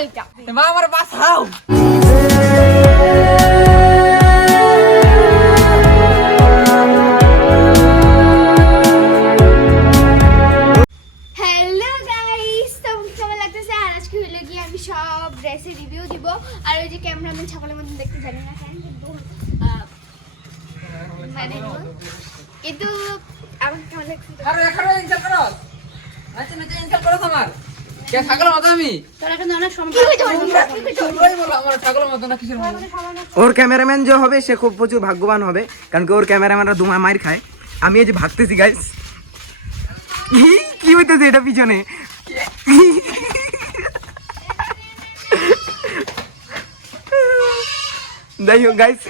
ছাগলটা মা আমার বাঁচাও। হ্যালো গাইস, তো কেমন লাগতেছে? আর আজকে হলো গিয়ে আমি সব ড্রেসের রিভিউ দিব। আর ওই যে ক্যামেরাম্যান ছাগলের মতন দেখতে জানি না কেন, কিন্তু মানে কিন্তু আমার কেমন লাগছে? আরে এখানে ইনসাল করো, নাচে নাচে ইনসাল করো তোমার। কে ছাগলের মতো আমি? তোরা কিন্তু অনেক সময় তোমরাই বলো আমার ছাগলের মতো না কিসের মতো? ওর ক্যামেরাম্যান যে হবে সে খুব প্রচুর ভাগ্যবান হবে, কারণ কি ওর ক্যামেরাম্যানরা দুমা মাইর খায়। আমি এই যে ভাগতেছি গাইস, কি হইতেছে এটা পিছনে? যাই হোক গাইস,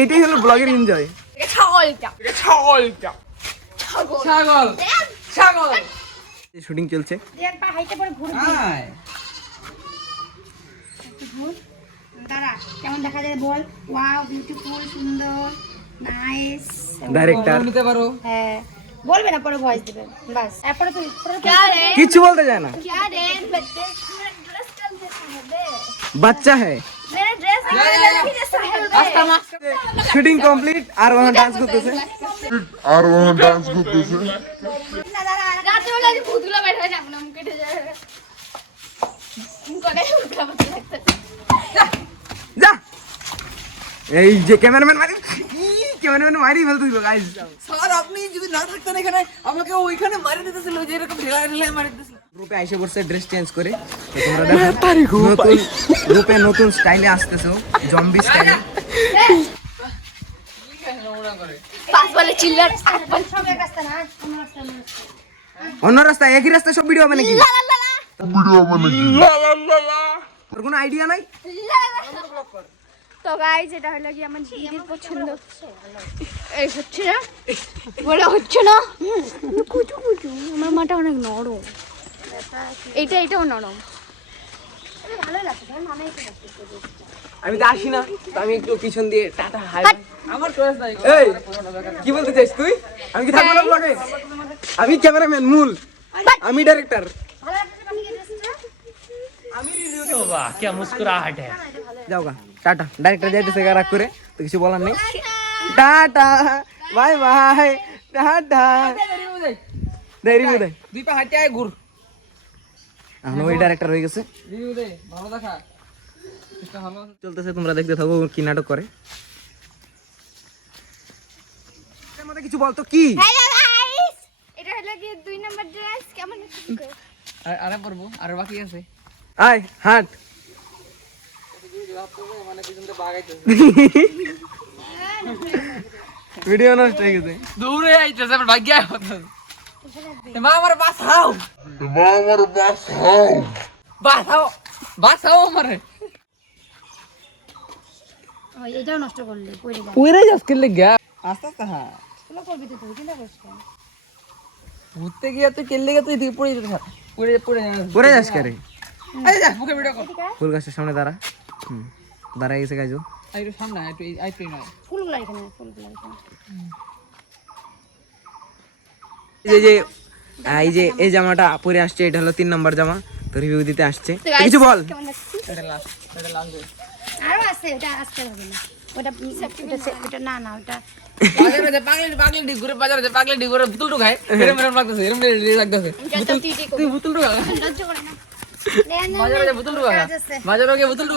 এইটাই হলো ব্লগের এনজয়। ছাগলটা ছাগলটা ছাগল ছাগল শুটিং চলছে। দেখ পা হাইটে পরে ঘুরে হাই দাঁড়া, কেমন দেখা যায় বল? ওয়াও, বিউটিফুল, সুন্দর, নাইস। ডাইরেক্টর নিতে পারো। হ্যাঁ, বলবে না, পরে ভয়েস দিবে বাস। এরপরে তুই কিচ্ছু বলতে যায় না, क्या रे बच्चे, मेरा ड्रेस कल जैसा है बे, বাচ্চা হ্যাঁ। मेरा ड्रेस लड़की जैसा है बे। শুটিং কমপ্লিট, আর ওখানে ডান্স করতেছে। ना दादा रात वाला जो भूतला बैठा है अपना मुंह कटे जाए, मुंह कटे उठा पता लगता है। যা, এই যে ক্যামেরাম্যান মারি ফেলতেছিল গাইস। স্যার আপনি যদি না থাকতেন এখানে আমাকে ওইখানে মারি দিতেছিল, যে এরকম ঢেলা ঢেলা মারি দিতেছিল। গ্রুপে এসে পড়ছে ড্রেস চেঞ্জ করে। তো তোমরা দেখো নতুন গ্রুপে নতুন স্টাইলে আসতেছে, জম্বি স্টাইলে। पास वाले चिल्लर सब एक रास्ता ना, অন্য রাস্তা, একই রাস্তা সব ভিডিও হবে নাকি? ला ला ला তোর কোনো আইডিয়া নাই? তো গাইস, এটা হলো কি আমার দিদির পছন্দ। এই হচ্ছে না, বলে হচ্ছে না, কুচু কুচু। আমার মাটা অনেক নরম, এটাও নরম। ভালো লাগছে, মামাই তো লাগছে। আমি তো আসি না, তো আমি একটু পিছন দিয়ে টাটা হাই। আমার চয়েস নাই। এই কি বলতে চাইছ তুই? আমি কি থাকবো না ব্লগে? আমি ক্যামেরাম্যান মূল, আমি ডাইরেক্টর। ভালো লাগছে মানে কি ড্রেসটা? वाह क्या मुस्कुराहट है। যাও গা, টাটা। ডাইরেক্টর যাইতেছে রাগ করে, তো কিছু বলার নেই। Tata, bye bye, tata. দেরি বুঝে দুই পা হাঁটে আয় ঘুর। এখন ওই ডাইরেক্টর হয়ে গেছে। রিভিউ দে, ভালো দেখা। এটা ভালো। চলতেছে, তোমরা দেখতে থাকো ও কি নাটক করে। এর মধ্যে কিছু বলতো কি? হ্যালো গাইস, এটা হলো কি 2 নাম্বার ড্রেস। কেমন লাগছে? আরে পড়বো, আরে বাকি আছে। আয় হাট। মানে পিছন থেকে বাগাইতেছে। ভিডিও নষ্ট হয়ে গেছে। দৌড়ে আইতেছে, আমার ভাগ্য আয় হতো। মা আমার বাঁচাও। বাঁচাও বাঁচাও আমারে। ওই এটাও নষ্ট করলি, পড়ে গেল। পুরে যাস কেলে গা। আস্তে আস্তে হ্যাঁ। চলো করবি তো, তুই চিন্তা করিস না। ঘুরতে গিয়ে তুই কেলে গিয়ে তুই দিকে পড়ে যেতে থাক। পরে যাস করে। এই যা মুখে ভিডিও কর। ফুল গাছের সামনে দাঁড়া। দাঁড়াই গেছে গাইজো। আইরো সামনে আইতো নয়। ফুলগুলো এখানে, ফুলগুলো এখানে। এই যে এই জামাটা পরে আসছে, এটা হলো 3 নম্বর জামা। তো রিভিউ দিতে আসছে, তো কিছু বল। কেমন লাগছে? এটা লাস্ট দে। আরো আছে, ওটা আসতে হবে না। ওটা না না, ওটা বাজারে যে পাগলি ঘুরে বাজারে যে পাগলি ঘুরে বুতুল খায় এরম লাগতেছে, এরম লাগতেছে। তুই বুতুল খা। লজ্জা করে না। বাজারে যে বুতুল খা। কাজ আছে। বাজারে গিয়ে বুতুল